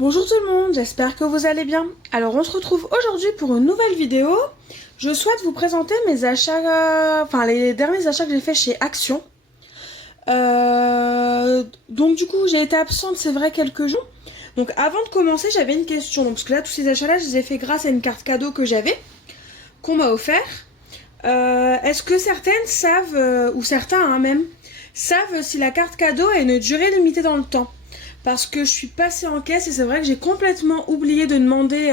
Bonjour tout le monde, j'espère que vous allez bien. Alors on se retrouve aujourd'hui pour une nouvelle vidéo. Je souhaite vous présenter mes achats, les derniers achats que j'ai fait chez Action. Donc du coup j'ai été absente, c'est vrai, quelques jours. Donc avant de commencer j'avais une question, parce que là tous ces achats là je les ai fait grâce à une carte cadeau que j'avais, qu'on m'a offert. Est-ce que certaines savent, ou certains même, savent si la carte cadeau a une durée limitée dans le temps? Parce que je suis passée en caisse et c'est vrai que j'ai complètement oublié de demander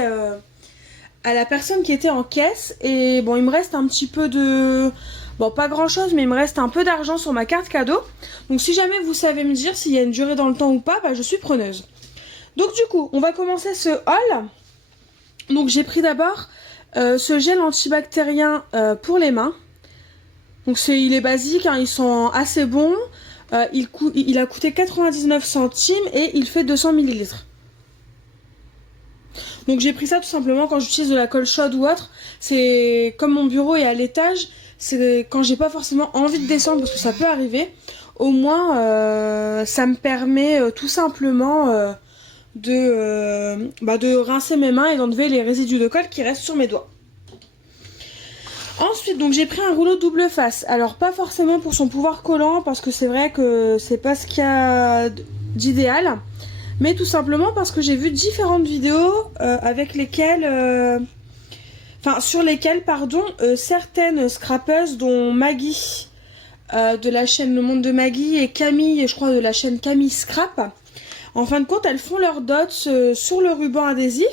à la personne qui était en caisse. Et bon, il me reste un petit peu de... Bon, pas grand chose, mais il me reste un peu d'argent sur ma carte cadeau. Donc si jamais vous savez me dire s'il y a une durée dans le temps ou pas, bah, je suis preneuse. Donc du coup, on va commencer ce haul. Donc j'ai pris d'abord ce gel antibactérien pour les mains. Donc il est basique, hein, ils sont assez bons. Il a coûté 99 centimes et il fait 200 ml. Donc j'ai pris ça tout simplement quand j'utilise de la colle chaude ou autre. C'est comme mon bureau est à l'étage, c'est quand j'ai pas forcément envie de descendre parce que ça peut arriver. Au moins ça me permet tout simplement de rincer mes mains et d'enlever les résidus de colle qui restent sur mes doigts. Ensuite, donc j'ai pris un rouleau double face. Alors pas forcément pour son pouvoir collant, parce que c'est vrai que c'est pas ce qu'il y a d'idéal, mais tout simplement parce que j'ai vu différentes vidéos sur lesquelles, certaines scrapeuses, dont Maggie de la chaîne Le Monde de Maggie et Camille, je crois, de la chaîne Camille Scrap. En fin de compte, elles font leurs dots sur le ruban adhésif.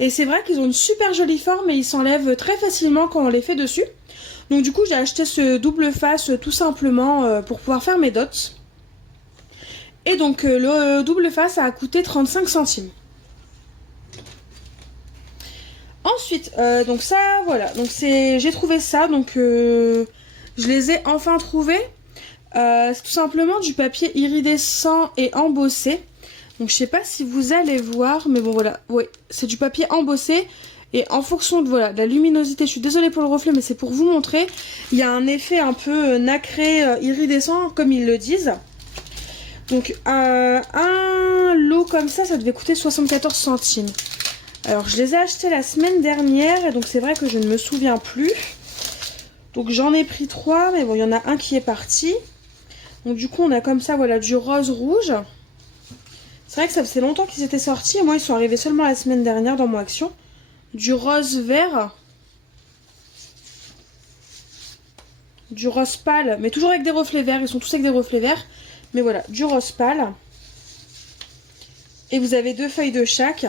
Et c'est vrai qu'ils ont une super jolie forme et ils s'enlèvent très facilement quand on les fait dessus. Donc du coup, j'ai acheté ce double face tout simplement pour pouvoir faire mes dots. Et donc le double face a coûté 35 centimes. Ensuite, donc ça, voilà. Donc j'ai trouvé ça, donc je les ai enfin trouvés. C'est tout simplement du papier iridescent et embossé. Donc je sais pas si vous allez voir, mais bon voilà, ouais, c'est du papier embossé. Et en fonction de, de la luminosité, je suis désolée pour le reflet, mais c'est pour vous montrer, il y a un effet un peu nacré, iridescent, comme ils le disent. Donc un lot comme ça devait coûter 74 centimes. Alors je les ai achetés la semaine dernière, et donc c'est vrai que je ne me souviens plus. Donc j'en ai pris 3, mais bon, il y en a un qui est parti. Donc du coup on a comme ça, voilà, du rose rouge. C'est vrai que ça faisait longtemps qu'ils étaient sortis, et moi ils sont arrivés seulement la semaine dernière dans mon Action. Du rose vert. Du rose pâle, mais toujours avec des reflets verts, ils sont tous avec des reflets verts. Mais voilà, du rose pâle. Et vous avez 2 feuilles de chaque.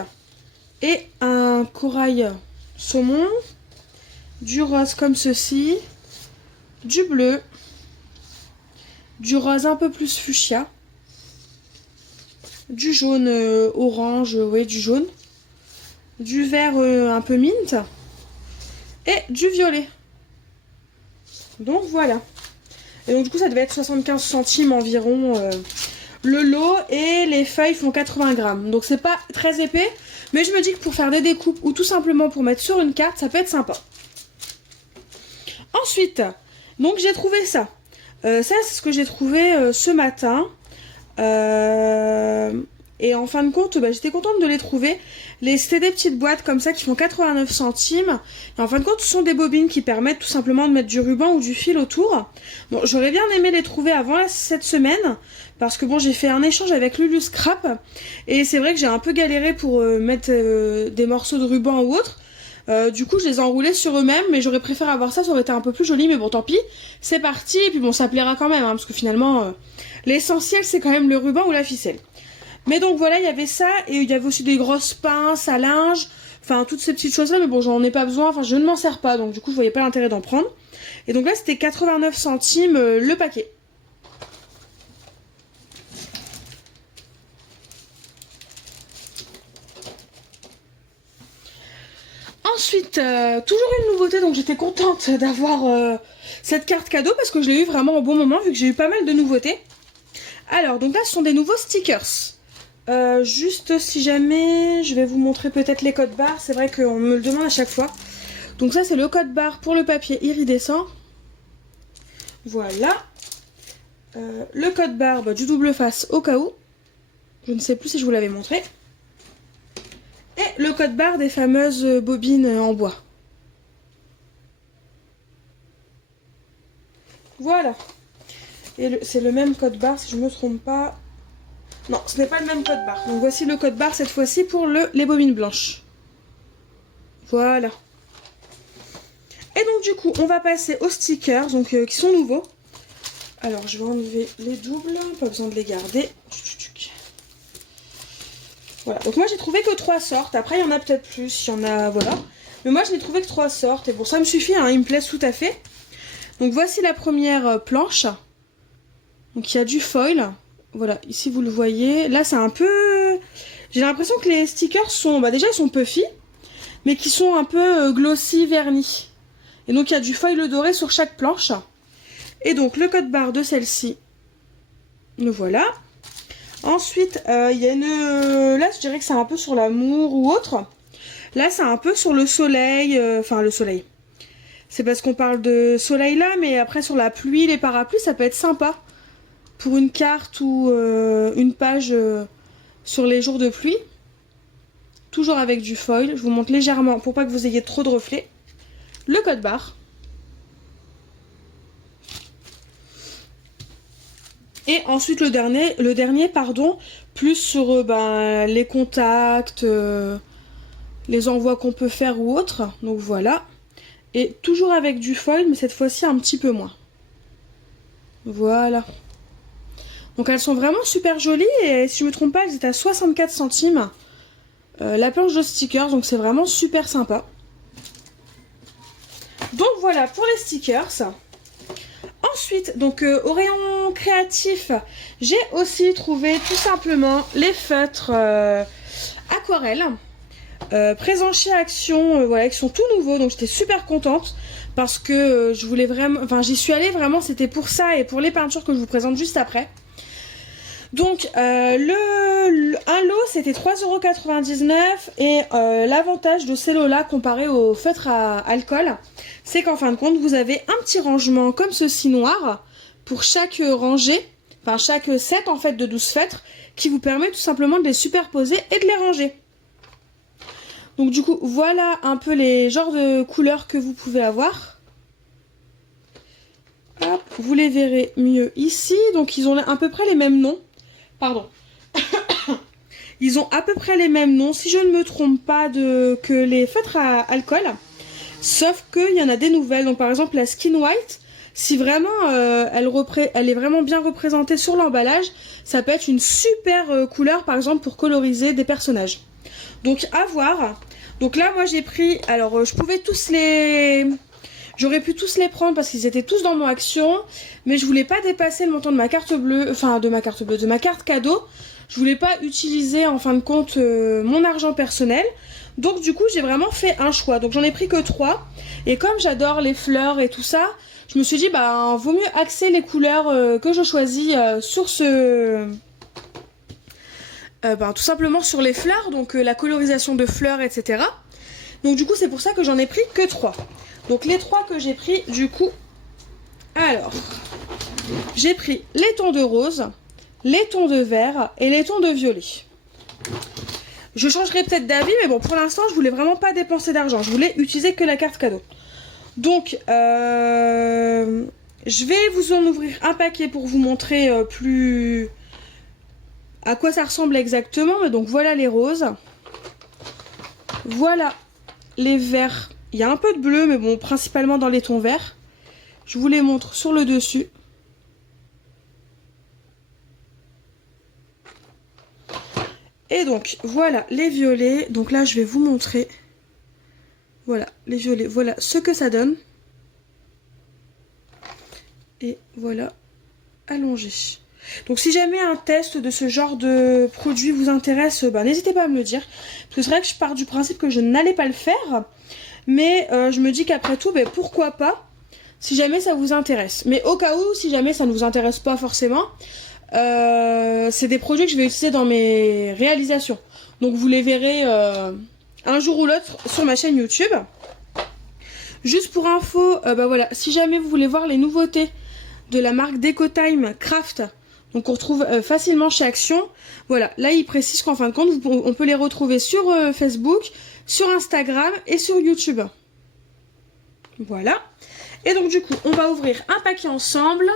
Et un corail saumon. Du rose comme ceci. Du bleu. Du rose un peu plus fuchsia. Du jaune orange, oui, du jaune. Du vert un peu mint. Et du violet. Donc voilà. Et donc du coup ça devait être 75 centimes environ le lot, et les feuilles font 80 grammes. Donc c'est pas très épais, mais je me dis que pour faire des découpes ou tout simplement pour mettre sur une carte, ça peut être sympa. Ensuite, donc j'ai trouvé ça. Ça c'est ce que j'ai trouvé ce matin. Et en fin de compte, j'étais contente de les trouver. C'était des petites boîtes comme ça qui font 89 centimes. Et en fin de compte, ce sont des bobines qui permettent tout simplement de mettre du ruban ou du fil autour. Bon, j'aurais bien aimé les trouver avant cette semaine, parce que bon, j'ai fait un échange avec Lulu Scrap. Et c'est vrai que j'ai un peu galéré pour mettre des morceaux de ruban ou autre. Du coup, je les ai enroulés sur eux-mêmes, mais j'aurais préféré avoir ça aurait été un peu plus joli. Mais bon, tant pis, c'est parti. Et puis bon, ça plaira quand même, hein, parce que finalement, l'essentiel, c'est quand même le ruban ou la ficelle. Mais donc voilà, il y avait ça, et il y avait aussi des grosses pinces à linge, enfin toutes ces petites choses là, mais bon, j'en ai pas besoin, enfin je ne m'en sers pas, donc du coup je voyais pas l'intérêt d'en prendre. Et donc là c'était 89 centimes le paquet. Ensuite, toujours une nouveauté, donc j'étais contente d'avoir cette carte cadeau, parce que je l'ai eu vraiment au bon moment, vu que j'ai eu pas mal de nouveautés. Alors, donc là ce sont des nouveaux stickers. Juste si jamais, je vais vous montrer peut-être les codes barres, c'est vrai qu'on me le demande à chaque fois. Donc ça c'est le code barre pour le papier iridescent. Voilà. Le code barre du double face au cas où. Je ne sais plus si je vous l'avais montré. le code barre des fameuses bobines en bois. Voilà. Et c'est le même code barre si je ne me trompe pas. Non, ce n'est pas le même code barre. Donc voici le code barre cette fois-ci pour les bobines blanches. Voilà. Et donc du coup, on va passer aux stickers donc, qui sont nouveaux. Alors je vais enlever les doubles, pas besoin de les garder. Voilà, donc moi j'ai trouvé que 3 sortes. Après il y en a peut-être plus, il y en a, voilà. Mais moi je n'ai trouvé que 3 sortes. Et bon, ça me suffit, hein, il me plaît tout à fait. Donc voici la première planche. Donc il y a du foil. Voilà, ici vous le voyez. Là c'est un peu... J'ai l'impression que les stickers sont... Bah déjà ils sont puffy, mais qui sont un peu glossy, vernis. Et donc il y a du foil doré sur chaque planche. Et donc le code barre de celle-ci, le voilà. Ensuite, il y a une... Là je dirais que c'est un peu sur l'amour ou autre. Là c'est un peu sur le soleil, enfin le soleil. C'est parce qu'on parle de soleil là, mais après sur la pluie, les parapluies, ça peut être sympa. Pour une carte ou une page sur les jours de pluie. Toujours avec du foil. Je vous montre légèrement pour pas que vous ayez trop de reflets. Le code barre. Et ensuite le dernier pardon, plus sur les contacts, les envois qu'on peut faire ou autre. Donc voilà. Et toujours avec du foil, mais cette fois-ci un petit peu moins. Voilà. Donc elles sont vraiment super jolies et si je me trompe pas, elles étaient à 64 centimes. La planche de stickers, donc c'est vraiment super sympa. Donc voilà pour les stickers. Ensuite, donc au rayon créatif, j'ai aussi trouvé tout simplement les feutres aquarelles. Présents chez Action, voilà, qui sont tout nouveaux, donc j'étais super contente parce que je voulais vraiment, enfin j'y suis allée vraiment, c'était pour ça et pour les peintures que je vous présente juste après. Donc un lot c'était 3,99 € et l'avantage de ces lots là comparé aux feutres à alcool, c'est qu'en fin de compte vous avez un petit rangement comme ceci noir pour chaque rangée, enfin chaque set en fait de 12 feutres qui vous permet tout simplement de les superposer et de les ranger. Donc du coup voilà un peu les genres de couleurs que vous pouvez avoir. Hop, vous les verrez mieux ici, donc ils ont à peu près les mêmes noms. Pardon. Ils ont à peu près les mêmes noms, si je ne me trompe pas, que les feutres à alcool. Sauf qu'il y en a des nouvelles. Donc par exemple la Skin White, si vraiment elle est vraiment bien représentée sur l'emballage, ça peut être une super couleur par exemple pour coloriser des personnages. Donc à voir. Donc là moi j'ai pris, alors je pouvais tous les... J'aurais pu tous les prendre parce qu'ils étaient tous dans mon action, mais je voulais pas dépasser le montant de ma carte bleue, enfin de ma carte cadeau. Je voulais pas utiliser en fin de compte mon argent personnel. Donc du coup j'ai vraiment fait un choix. Donc j'en ai pris que 3. Et comme j'adore les fleurs et tout ça, je me suis dit bah vaut mieux axer les couleurs que je choisis sur ce... tout simplement sur les fleurs, donc la colorisation de fleurs, etc. Donc du coup c'est pour ça que j'en ai pris que 3. Donc les 3 que j'ai pris du coup, alors j'ai pris les tons de rose, les tons de vert et les tons de violet. Je changerai peut-être d'avis, mais bon pour l'instant je voulais vraiment pas dépenser d'argent, je voulais utiliser que la carte cadeau. Donc je vais vous en ouvrir un paquet pour vous montrer plus à quoi ça ressemble exactement. Mais donc voilà les roses, voilà les verts. Il y a un peu de bleu, mais bon, principalement dans les tons verts. Je vous les montre sur le dessus. Et donc, voilà les violets. Donc là, je vais vous montrer. Voilà, les violets. Voilà ce que ça donne. Et voilà, allongé. Donc si jamais un test de ce genre de produit vous intéresse, n'hésitez pas à me le dire. Parce que c'est vrai que je pars du principe que je n'allais pas le faire. Mais je me dis qu'après tout, pourquoi pas, si jamais ça vous intéresse. Mais au cas où, si jamais ça ne vous intéresse pas forcément, c'est des produits que je vais utiliser dans mes réalisations. Donc vous les verrez un jour ou l'autre sur ma chaîne YouTube. Juste pour info, voilà, si jamais vous voulez voir les nouveautés de la marque Decotime Craft, Donc on retrouve facilement chez Action. Voilà, là il précise qu'en fin de compte, on peut les retrouver sur Facebook, sur Instagram et sur YouTube. Voilà. Et donc du coup, on va ouvrir un paquet ensemble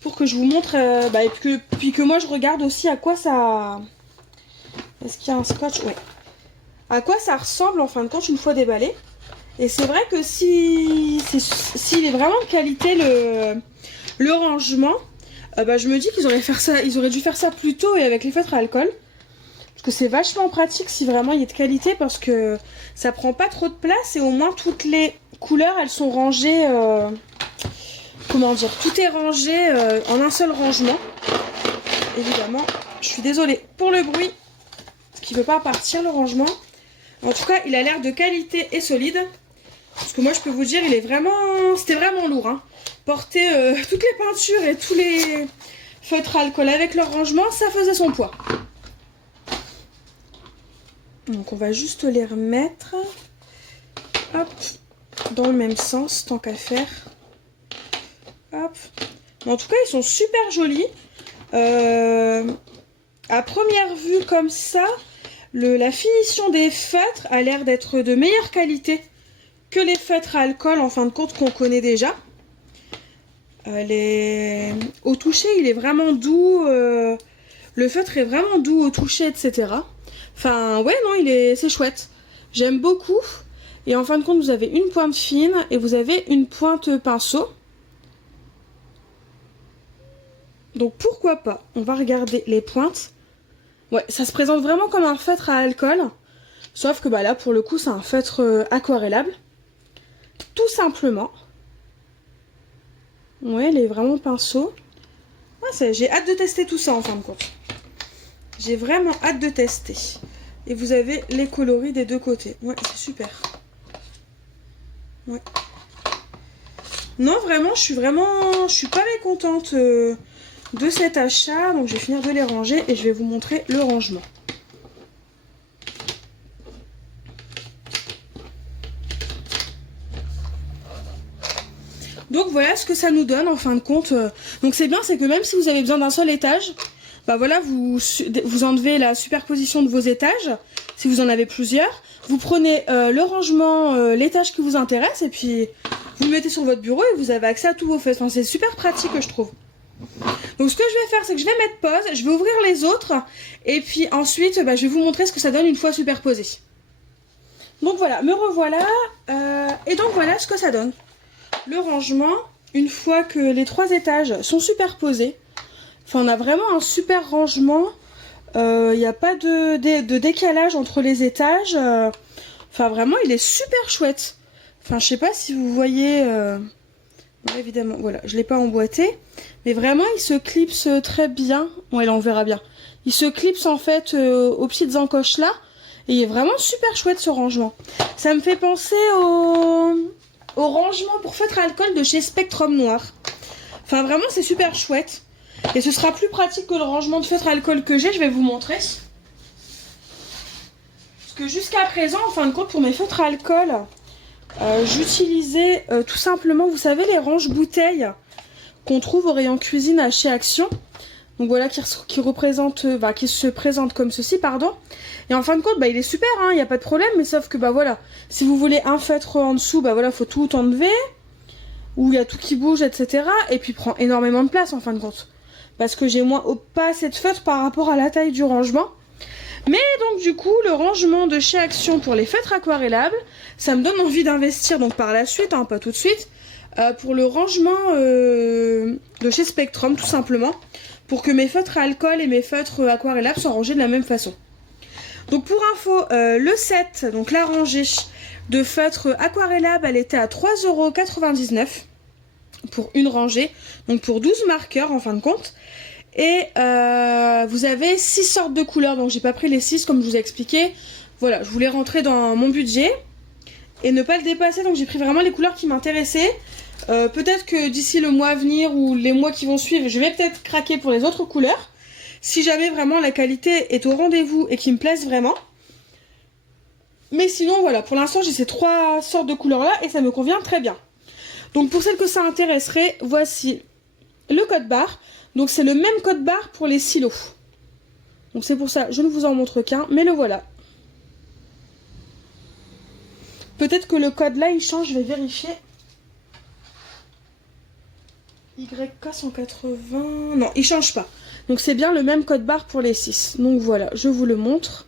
pour que je vous montre, et puis que moi je regarde aussi à quoi ça... Est-ce qu'il y a un scotch? Ouais. À quoi ça ressemble en fin de compte une fois déballé. Et c'est vrai que s'il est vraiment de qualité le rangement, je me dis qu'ils auraient dû faire ça plus tôt et avec les feutres à alcool. Parce que c'est vachement pratique si vraiment il est de qualité parce que ça prend pas trop de place et au moins toutes les couleurs elles sont rangées, comment dire, tout est rangé en un seul rangement. Évidemment, je suis désolée pour le bruit, parce qu'il veut pas partir le rangement. En tout cas, il a l'air de qualité et solide. Parce que moi je peux vous dire, c'était vraiment lourd. Hein. Porter toutes les peintures et tous les feutres à alcool avec leur rangement, ça faisait son poids. Donc on va juste les remettre. Hop. Dans le même sens, tant qu'à faire. Hop. En tout cas, ils sont super jolis. À première vue comme ça, la finition des feutres a l'air d'être de meilleure qualité que les feutres à alcool en fin de compte qu'on connaît déjà. Au toucher, il est vraiment doux. Le feutre est vraiment doux au toucher, etc. Enfin, ouais, non, c'est chouette. J'aime beaucoup. Et en fin de compte, vous avez une pointe fine et vous avez une pointe pinceau. Donc pourquoi pas? On va regarder les pointes. Ouais, ça se présente vraiment comme un feutre à alcool. Sauf que là, pour le coup, c'est un feutre aquarellable. Tout simplement. Ouais, il est vraiment pinceau. Ouais, j'ai hâte de tester tout ça en fin de compte. J'ai vraiment hâte de tester. Et vous avez les coloris des deux côtés. Ouais, c'est super. Ouais. Non, vraiment, je suis pas mécontente de cet achat. Donc je vais finir de les ranger et je vais vous montrer le rangement. Donc voilà ce que ça nous donne en fin de compte. Donc c'est bien, c'est que même si vous avez besoin d'un seul étage, voilà, vous enlevez la superposition de vos étages, si vous en avez plusieurs. Vous prenez le rangement, l'étage qui vous intéresse, et puis vous le mettez sur votre bureau et vous avez accès à tous vos feutres. Enfin, c'est super pratique, je trouve. Donc ce que je vais faire, c'est que je vais mettre pause, je vais ouvrir les autres, et puis ensuite, je vais vous montrer ce que ça donne une fois superposé. Donc voilà, me revoilà, et donc voilà ce que ça donne. Le rangement, une fois que les 3 étages sont superposés, on a vraiment un super rangement. Il n'y a pas de décalage entre les étages. Vraiment, il est super chouette. Je sais pas si vous voyez... évidemment, voilà, je ne l'ai pas emboîté. Mais vraiment, il se clipse très bien. Ouais, là, on verra bien. Il se clipse en fait aux petites encoches là. Et il est vraiment super chouette ce rangement. Ça me fait penser au rangement pour feutre à alcool de chez Spectrum Noir. Vraiment, c'est super chouette. Et ce sera plus pratique que le rangement de feutre à alcool que j'ai. Je vais vous montrer. Parce que jusqu'à présent, en fin de compte, pour mes feutres à alcool, j'utilisais tout simplement, vous savez, les range-bouteilles qu'on trouve au rayon cuisine à chez Action. Donc voilà, qui se présente comme ceci, pardon. Et en fin de compte, il est super, il n'y a pas de problème, mais sauf que voilà, si vous voulez un feutre en dessous, faut tout enlever, où il y a tout qui bouge, etc. Et puis prend énormément de place en fin de compte. Parce que j'ai pas assez de feutres par rapport à la taille du rangement. Mais donc du coup, le rangement de chez Action pour les feutres aquarellables, ça me donne envie d'investir donc par la suite, pas tout de suite, pour le rangement de chez Spectrum tout simplement, pour que mes feutres à alcool et mes feutres aquarellables soient rangés de la même façon. Donc pour info, le set, donc la rangée de feutres aquarellables, elle était à 3,99 € pour une rangée, donc pour 12 marqueurs en fin de compte. Et vous avez 6 sortes de couleurs, donc j'ai pas pris les 6 comme je vous ai expliqué. Voilà, je voulais rentrer dans mon budget et ne pas le dépasser, donc j'ai pris vraiment les couleurs qui m'intéressaient. Peut-être que d'ici le mois à venir ou les mois qui vont suivre, je vais peut-être craquer pour les autres couleurs. Si jamais vraiment la qualité est au rendez-vous et qui me plaise vraiment. Mais sinon, voilà, pour l'instant, j'ai ces 3 sortes de couleurs-là et ça me convient très bien. Donc pour celles que ça intéresserait, voici le code barre. Donc c'est le même code barre pour les silos. Donc c'est pour ça, je ne vous en montre qu'un, mais le voilà. Peut-être que le code là il change, je vais vérifier. YK180... Non, il change pas. Donc c'est bien le même code barre pour les 6. Donc voilà, je vous le montre.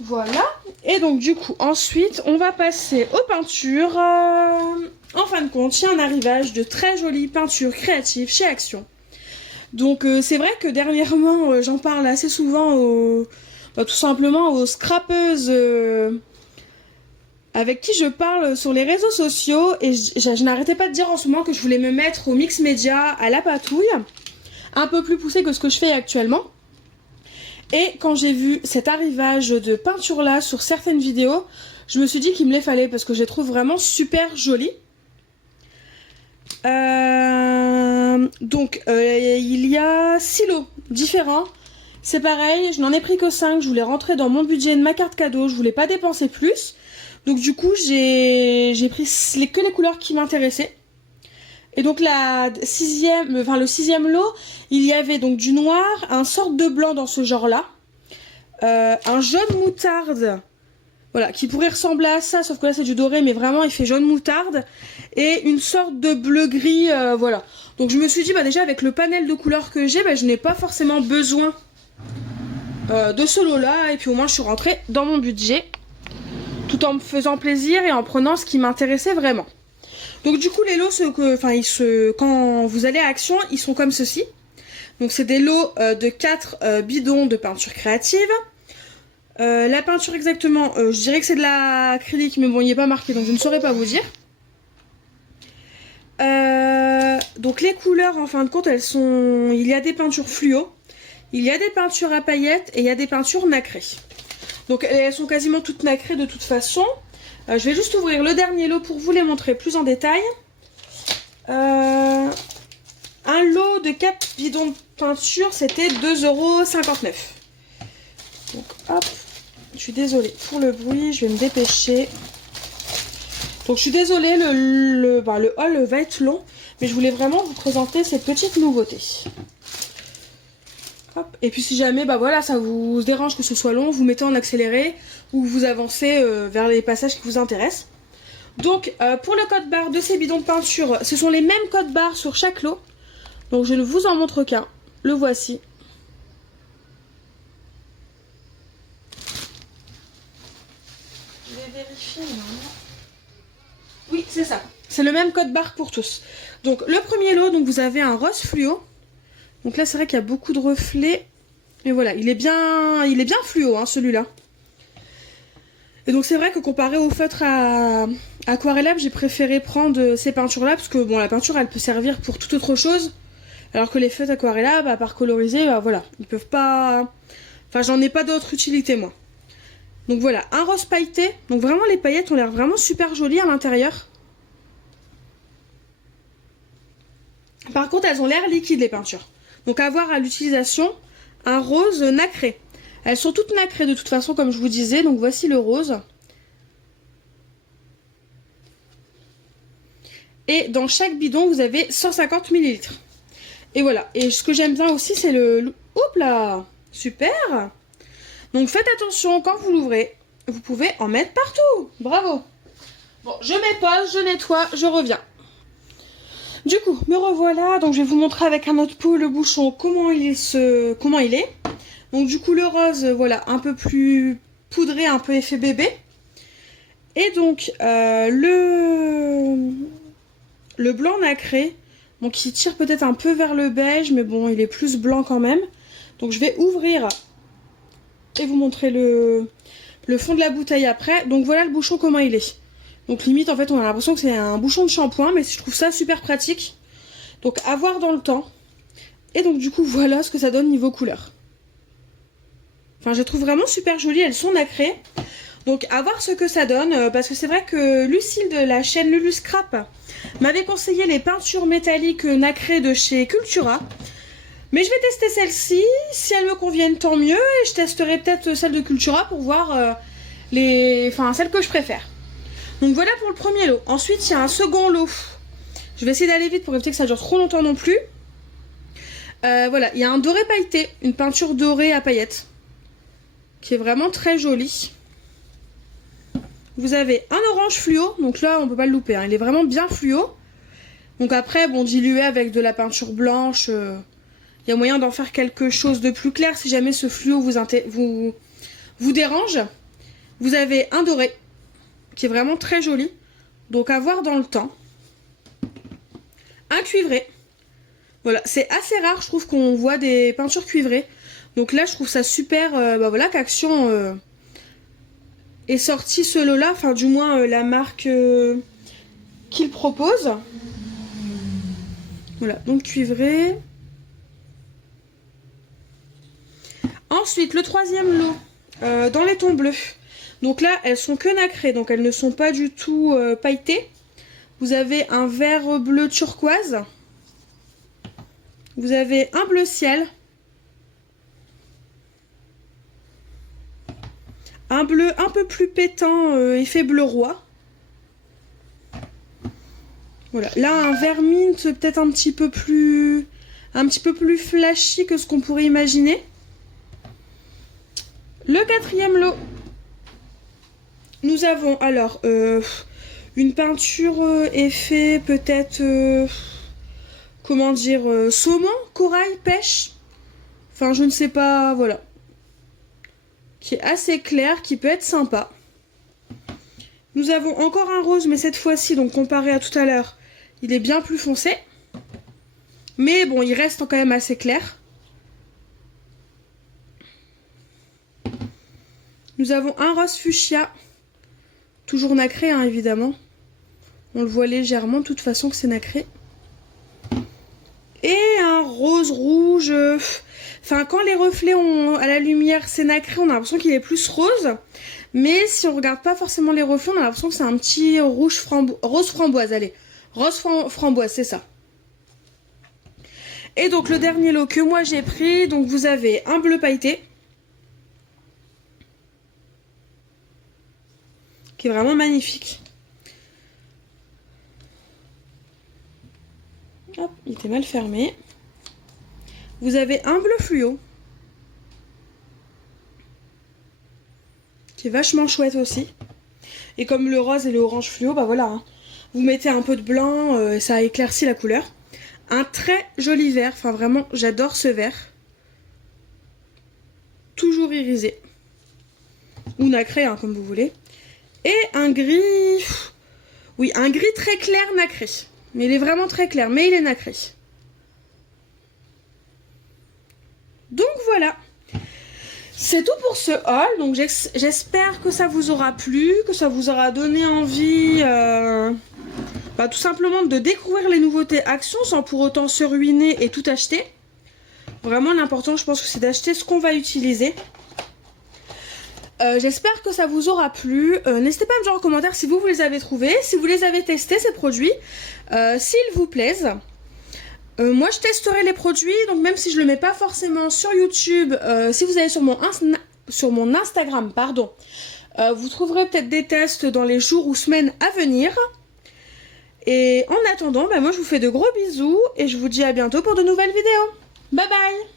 Voilà. Et donc du coup, ensuite, on va passer aux peintures. En fin de compte, il y a un arrivage de très jolies peintures créatives chez Action. Donc c'est vrai que dernièrement, j'en parle assez souvent tout simplement aux scrapeuses avec qui je parle sur les réseaux sociaux. Et je n'arrêtais pas de dire en ce moment que je voulais me mettre au mix média, à la patouille. Un peu plus poussé que ce que je fais actuellement. Et quand j'ai vu cet arrivage de peinture là sur certaines vidéos, je me suis dit qu'il me les fallait parce que je les trouve vraiment super jolies. Il y a 6 lots différents. C'est pareil, je n'en ai pris que 5. Je voulais rentrer dans mon budget de ma carte cadeau. Je voulais pas dépenser plus. Donc du coup, j'ai pris que les couleurs qui m'intéressaient. Et donc le sixième lot, il y avait donc du noir, un sorte de blanc dans ce genre-là, un jaune moutarde, voilà, qui pourrait ressembler à ça, sauf que là c'est du doré, mais vraiment il fait jaune moutarde, et une sorte de bleu-gris, voilà. Donc je me suis dit, bah déjà avec le panel de couleurs que j'ai, bah, je n'ai pas forcément besoin de ce lot-là, et puis au moins je suis rentrée dans mon budget, tout en me faisant plaisir et en prenant ce qui m'intéressait vraiment. Donc du coup les lots, quand vous allez à Action, ils sont comme ceci. Donc c'est des lots de 4 bidons de peinture créative. La peinture exactement, je dirais que c'est de l'acrylique, mais bon il n'y est pas marqué donc je ne saurais pas vous dire. Donc les couleurs en fin de compte il y a des peintures fluo, il y a des peintures à paillettes et il y a des peintures nacrées. Donc elles sont quasiment toutes nacrées de toute façon. Je vais juste ouvrir le dernier lot pour vous les montrer plus en détail. Un lot de 4 bidons de peinture, c'était 2,59 €. Donc hop, je suis désolée pour le bruit, je vais me dépêcher. Donc je suis désolée, le haul va être long, mais je voulais vraiment vous présenter ces petites nouveautés. Hop. Et puis si jamais ça vous dérange que ce soit long, vous mettez en accéléré ou vous avancez vers les passages qui vous intéressent. Donc pour le code barre de ces bidons de peinture, ce sont les mêmes codes barres sur chaque lot. Donc je ne vous en montre qu'un. Le voici. Je vais vérifier maintenant. Oui, c'est ça. C'est le même code barre pour tous. Donc le premier lot, donc vous avez un rose fluo. Donc là c'est vrai qu'il y a beaucoup de reflets. Mais voilà, il est bien fluo hein, celui-là. Et donc c'est vrai que comparé au feutre à aquarellable, j'ai préféré prendre ces peintures-là parce que bon, la peinture elle peut servir pour toute autre chose. Alors que les feutres aquarellables, à part coloriser, voilà, ils peuvent pas... Enfin, j'en ai pas d'autre utilité moi. Donc voilà, un rose pailleté. Donc vraiment les paillettes ont l'air vraiment super jolies à l'intérieur. Par contre, elles ont l'air liquides les peintures. Donc à voir à l'utilisation, un rose nacré. Elles sont toutes nacrées de toute façon comme je vous disais. Donc voici le rose. Et dans chaque bidon, vous avez 150 ml. Et voilà. Et ce que j'aime bien aussi, c'est le... Hop là! Super! Donc faites attention quand vous l'ouvrez. Vous pouvez en mettre partout. Bravo! Bon, je m'épose, je nettoie, je reviens. Du coup, me revoilà. Donc je vais vous montrer avec un autre pot le bouchon comment il est. Donc du coup le rose, voilà, un peu plus poudré, un peu effet bébé. Et donc le blanc nacré, donc il tire peut-être un peu vers le beige, mais bon, il est plus blanc quand même. Donc je vais ouvrir et vous montrer le fond de la bouteille après. Donc voilà le bouchon comment il est. Donc limite en fait on a l'impression que c'est un bouchon de shampoing, mais je trouve ça super pratique. Donc à voir dans le temps. Et donc du coup voilà ce que ça donne niveau couleur. Enfin je les trouve vraiment super jolies, elles sont nacrées. Donc à voir ce que ça donne, parce que c'est vrai que Lucille de la chaîne Lulu Scrap m'avait conseillé les peintures métalliques nacrées de chez Cultura. Mais je vais tester celle-ci, si elles me conviennent tant mieux, et je testerai peut-être celle de Cultura pour voir celles que je préfère. Donc voilà pour le premier lot. Ensuite il y a un second lot Je vais essayer d'aller vite pour éviter que ça dure trop longtemps non plus. Voilà, il y a un doré pailleté, une peinture dorée à paillettes, qui est vraiment très jolie. Vous avez un orange fluo, donc là on peut pas le louper, hein, il est vraiment bien fluo. Donc après, bon, dilué avec de la peinture blanche, il y a moyen d'en faire quelque chose de plus clair si jamais ce fluo vous dérange. Vous avez un doré, qui est vraiment très joli, donc à voir dans le temps. Un cuivré. Voilà, c'est assez rare, je trouve, qu'on voit des peintures cuivrées. Donc là, je trouve ça super, bah voilà, qu'Action ait sorti ce lot-là, enfin du moins la marque qu'il propose. Voilà, donc cuivré. Ensuite, le troisième lot, dans les tons bleus. Donc là, elles sont que nacrées, donc elles ne sont pas du tout pailletées. Vous avez un vert bleu turquoise. Vous avez un bleu ciel. Un bleu un peu plus pétant, effet bleu roi. Voilà, là un vert mint peut-être un petit peu plus flashy que ce qu'on pourrait imaginer. Le quatrième lot, nous avons alors une peinture effet peut-être, comment dire, saumon, corail, pêche. Enfin, je ne sais pas, voilà. Qui est assez clair, qui peut être sympa. Nous avons encore un rose, mais cette fois-ci, donc comparé à tout à l'heure, il est bien plus foncé. Mais bon, il reste quand même assez clair. Nous avons un rose fuchsia, toujours nacré, hein, évidemment. On le voit légèrement, de toute façon que c'est nacré. Et un rose rouge. Enfin, quand les reflets à la lumière, c'est nacré, on a l'impression qu'il est plus rose. Mais si on regarde pas forcément les reflets, on a l'impression que c'est un petit rose framboise. Allez, rose framboise, c'est ça. Et donc le dernier lot que moi j'ai pris, donc vous avez un bleu pailleté. Qui est vraiment magnifique. Hop, il était mal fermé. Vous avez un bleu fluo. Qui est vachement chouette aussi. Et comme le rose et le orange fluo, bah voilà. Hein. Vous mettez un peu de blanc, et ça éclaircit la couleur. Un très joli vert. Enfin vraiment, j'adore ce vert. Toujours irisé. Ou nacré, hein, comme vous voulez. Et un gris... Oui, un gris très clair nacré. Mais il est vraiment très clair, mais il est nacré. Donc voilà. C'est tout pour ce haul. Donc j'espère que ça vous aura plu, que ça vous aura donné envie tout simplement de découvrir les nouveautés Action sans pour autant se ruiner et tout acheter. Vraiment l'important je pense que c'est d'acheter ce qu'on va utiliser. J'espère que ça vous aura plu. N'hésitez pas à me dire en commentaire si vous les avez trouvés, si vous les avez testés ces produits, s'ils vous plaisent. Moi je testerai les produits, donc même si je le mets pas forcément sur YouTube, si vous allez sur mon Instagram, pardon, vous trouverez peut-être des tests dans les jours ou semaines à venir. Et en attendant, moi je vous fais de gros bisous et je vous dis à bientôt pour de nouvelles vidéos. Bye bye!